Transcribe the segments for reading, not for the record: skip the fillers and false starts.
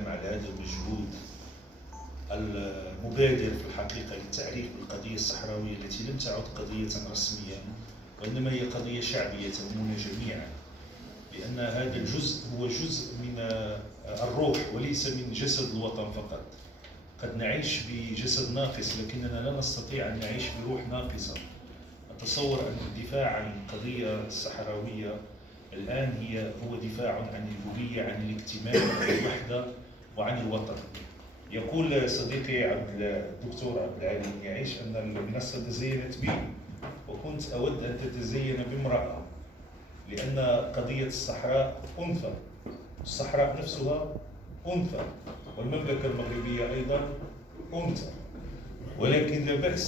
على هذا المجهود المبادر في الحقيقة للتعريف بالقضية الصحراوية التي لم تعد قضية رسمية، وإنما هي قضية شعبية تهمنا جميعا، لأن هذا الجزء هو جزء من الروح وليس من جسد الوطن فقط. قد نعيش بجسد ناقص لكننا لا نستطيع أن نعيش بروح ناقصة. أتصور أن الدفاع عن القضية الصحراوية الآن هو دفاع عن الهوية، عن الاكتمال، عن الوحدة، وعن الوطن. يقول صديقي الدكتور عبد العالي يعيش أن المنصة تزينت بي، وكنت أود أن تتزين بامرأة، لأن قضية الصحراء أنثى، الصحراء نفسها أنثى، والمملكة المغربية أيضا أنثى، ولكن لا بأس.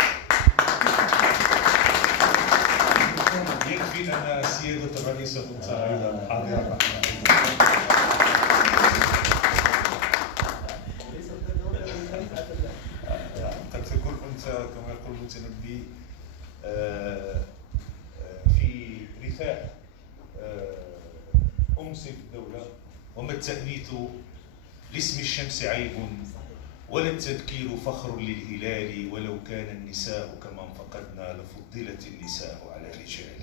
يكفي أن سيادة الرئيسة تنتهي حاضرة. قد تكون أنت كما يقول المتنبي في رثاء أمس في الدولة، وما التأنيث لاسم الشمس عيب، ولا التذكير فخر للهلال، ولو كان النساء كمن فقدنا لفضلت النساء على الرجال.